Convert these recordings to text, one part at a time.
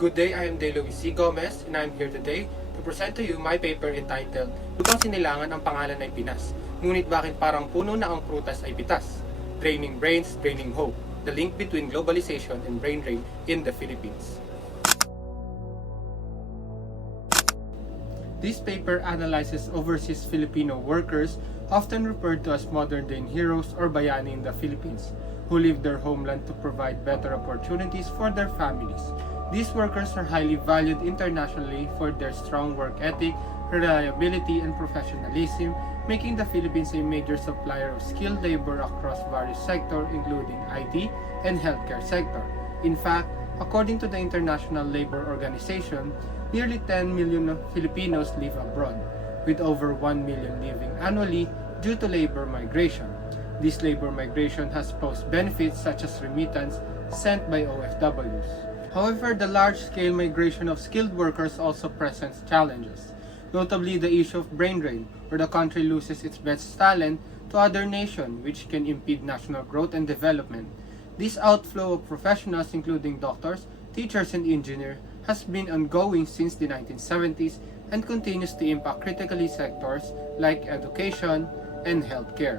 Good day, I am Dhale and I am here today to present to you my paper entitled Lupang Sinilangan ang Pangalan ay Pinas. Ngunit bakit parang puno na ang prutas ay pitas? Draining brains, draining hope. The link between globalization and brain drain in the Philippines. This paper analyzes overseas Filipino workers, often referred to as modern-day heroes or bayani in the Philippines, who leave their homeland to provide better opportunities for their families. These workers are highly valued internationally for their strong work ethic, reliability, and professionalism, making the Philippines a major supplier of skilled labor across various sectors including IT and healthcare sector. In fact, according to the International Labor Organization, nearly 10 million Filipinos live abroad, with over 1 million living annually due to labor migration. This labor migration has posed benefits such as remittance sent by OFWs. However, the large-scale migration of skilled workers also presents challenges, notably the issue of brain drain, where the country loses its best talent to other nations, which can impede national growth and development. This outflow of professionals, including doctors, teachers, and engineers, has been ongoing since the 1970s and continues to impact critically sectors like education and healthcare.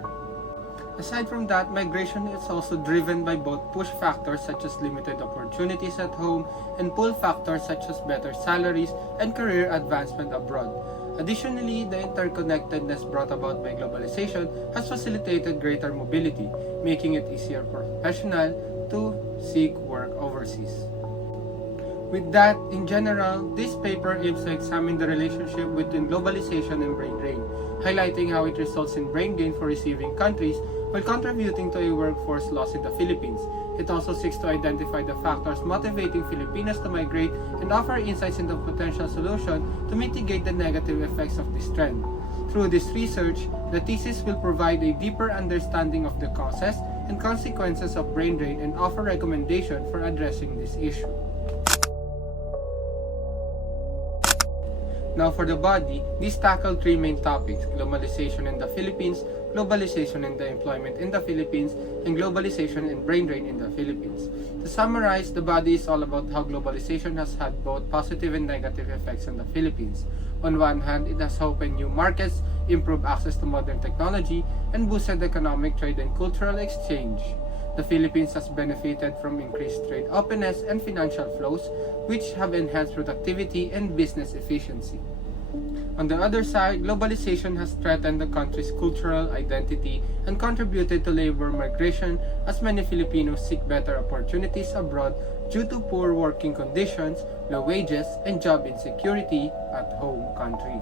Aside from that, migration is also driven by both push factors such as limited opportunities at home and pull factors such as better salaries and career advancement abroad. Additionally, the interconnectedness brought about by globalization has facilitated greater mobility, making it easier for professionals to seek work overseas. With that, in general, this paper aims to examine the relationship between globalization and brain drain, highlighting how it results in brain gain for receiving countries while contributing to a workforce loss in the Philippines. It also seeks to identify the factors motivating Filipinos to migrate and offer insights into potential solutions to mitigate the negative effects of this trend. Through this research, the thesis will provide a deeper understanding of the causes and consequences of brain drain and offer recommendations for addressing this issue. Now for the body, these tackle three main topics: globalization in the Philippines, globalization in the employment in the Philippines, and globalization and brain drain in the Philippines. To summarize, the body is all about how globalization has had both positive and negative effects on the Philippines. On one hand, it has opened new markets, improved access to modern technology, and boosted economic, trade, and cultural exchange. The Philippines has benefited from increased trade openness and financial flows, which have enhanced productivity and business efficiency. On the other side, globalization has threatened the country's cultural identity and contributed to labor migration as many Filipinos seek better opportunities abroad due to poor working conditions, low wages, and job insecurity at home country.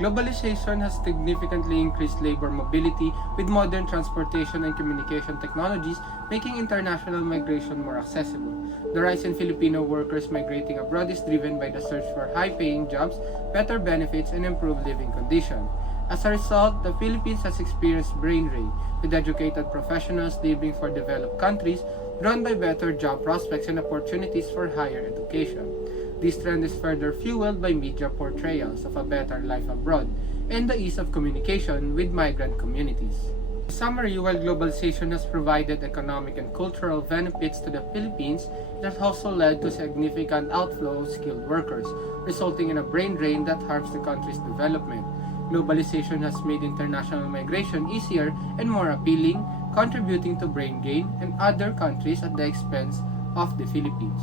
Globalization has significantly increased labor mobility with modern transportation and communication technologies, making international migration more accessible. The rise in Filipino workers migrating abroad is driven by the search for high-paying jobs, better benefits, and improved living conditions. As a result, the Philippines has experienced brain drain, with educated professionals leaving for developed countries, drawn by better job prospects and opportunities for higher education. This trend is further fueled by media portrayals of a better life abroad and the ease of communication with migrant communities. In summary, while globalization has provided economic and cultural benefits to the Philippines, it has also led to significant outflow of skilled workers, resulting in a brain drain that harms the country's development. Globalization has made international migration easier and more appealing, contributing to brain gain in other countries at the expense of the Philippines.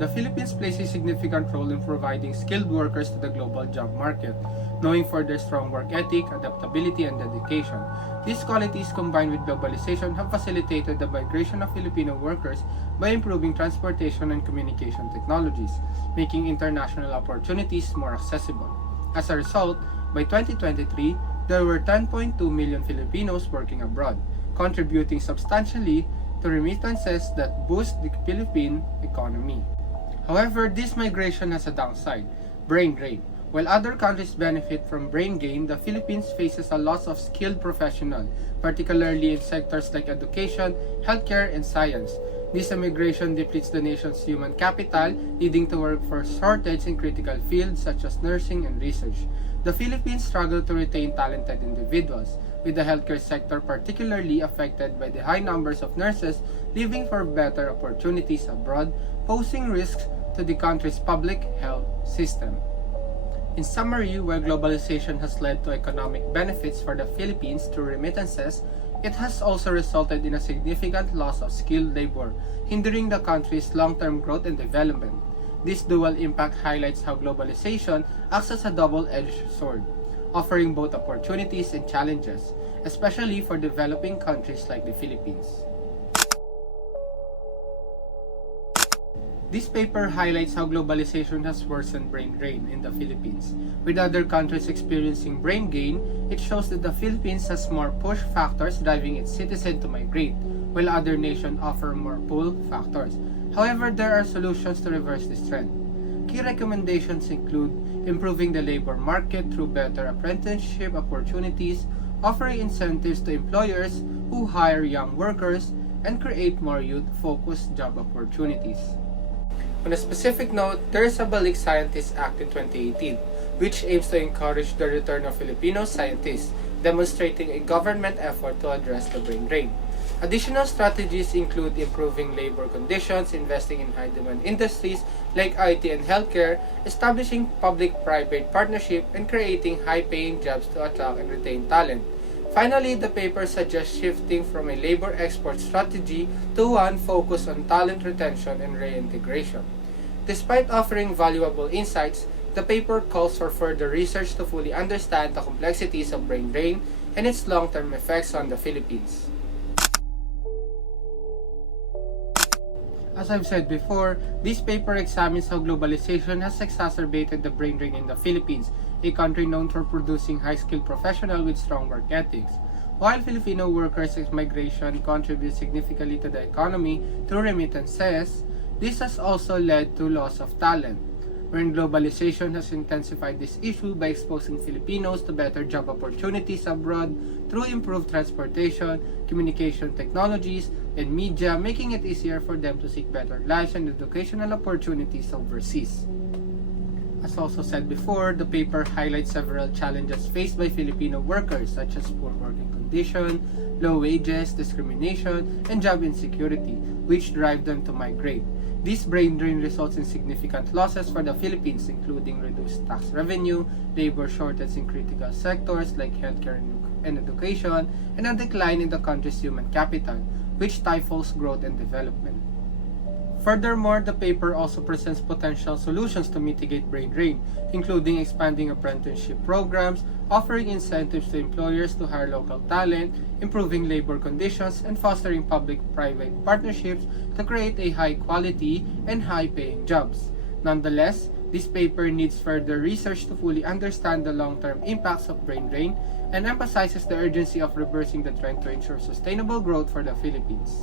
The Philippines plays a significant role in providing skilled workers to the global job market, knowing for their strong work ethic, adaptability, and dedication. These qualities, combined with globalization, have facilitated the migration of Filipino workers by improving transportation and communication technologies, making international opportunities more accessible. As a result, by 2023, there were 10.2 million Filipinos working abroad, contributing substantially to remittances that boost the Philippine economy. However, this migration has a downside: brain drain. While other countries benefit from brain gain, the Philippines faces a loss of skilled professionals, particularly in sectors like education, healthcare, and science. This immigration depletes the nation's human capital, leading to workforce shortage in critical fields such as nursing and research. The Philippines struggle to retain talented individuals. with the healthcare sector particularly affected by the high numbers of nurses leaving for better opportunities abroad, posing risks to the country's public health system. In summary, while globalization has led to economic benefits for the Philippines through remittances, it has also resulted in a significant loss of skilled labor, hindering the country's long-term growth and development. This dual impact highlights how globalization acts as a double-edged sword, offering both opportunities and challenges, especially for developing countries like the Philippines. This paper highlights how globalization has worsened brain drain in the Philippines. With other countries experiencing brain gain, it shows that the Philippines has more push factors driving its citizens to migrate, while other nations offer more pull factors. However, there are solutions to reverse this trend. Key recommendations include improving the labor market through better apprenticeship opportunities, offering incentives to employers who hire young workers, and create more youth-focused job opportunities. On a specific note, there is a Balik Scientists Act in 2018, which aims to encourage the return of Filipino scientists, demonstrating a government effort to address the brain drain. Additional strategies include improving labor conditions, investing in high-demand industries like IT and healthcare, establishing public-private partnership, and creating high-paying jobs to attract and retain talent. Finally, the paper suggests shifting from a labor export strategy to one focused on talent retention and reintegration. Despite offering valuable insights, the paper calls for further research to fully understand the complexities of brain drain and its long-term effects on the Philippines. As I've said before, this paper examines how globalization has exacerbated the brain drain in the Philippines, a country known for producing high-skilled professionals with strong work ethics. While Filipino workers' migration contributes significantly to the economy through remittances, this has also led to loss of talent, wherein globalization has intensified this issue by exposing Filipinos to better job opportunities abroad through improved transportation, communication technologies, and media, making it easier for them to seek better lives and educational opportunities overseas. As also said before, the paper highlights several challenges faced by Filipino workers such as poor working conditions, low wages, discrimination, and job insecurity, which drive them to migrate. This brain drain results in significant losses for the Philippines, including reduced tax revenue, labor shortage in critical sectors like healthcare and education, and a decline in the country's human capital, which stifles growth and development. Furthermore, the paper also presents potential solutions to mitigate brain drain, including expanding apprenticeship programs, offering incentives to employers to hire local talent, improving labor conditions, and fostering public-private partnerships to create a high-quality and high-paying jobs. Nonetheless, this paper needs further research to fully understand the long-term impacts of brain drain and emphasizes the urgency of reversing the trend to ensure sustainable growth for the Philippines.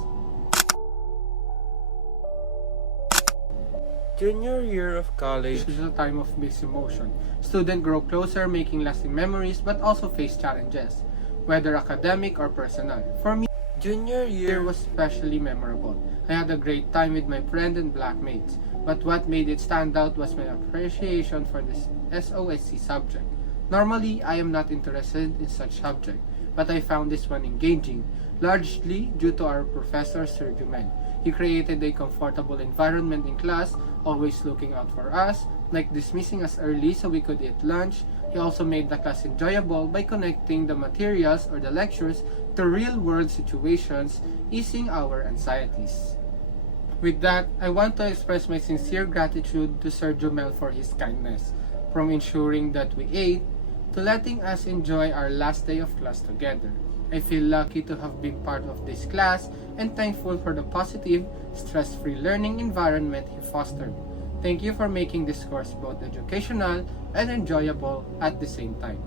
Junior year of college is a time of mixed emotion. Students grow closer, making lasting memories, but also face challenges, whether academic or personal. For me, junior year was especially memorable. I had a great time with my friends and blackmates, but what made it stand out was my appreciation for this SOSC subject. Normally, I am not interested in such subject, but I found this one engaging, largely due to our professor, Sir Jumel. He created a comfortable environment in class, always looking out for us, like dismissing us early so we could eat lunch. He also made the class enjoyable by connecting the materials or the lectures to real-world situations, easing our anxieties. With that, I want to express my sincere gratitude to Sir Jumel for his kindness, from ensuring that we ate, to letting us enjoy our last day of class together. I feel lucky to have been part of this class and thankful for the positive, stress-free learning environment he fostered. Thank you for making this course both educational and enjoyable at the same time.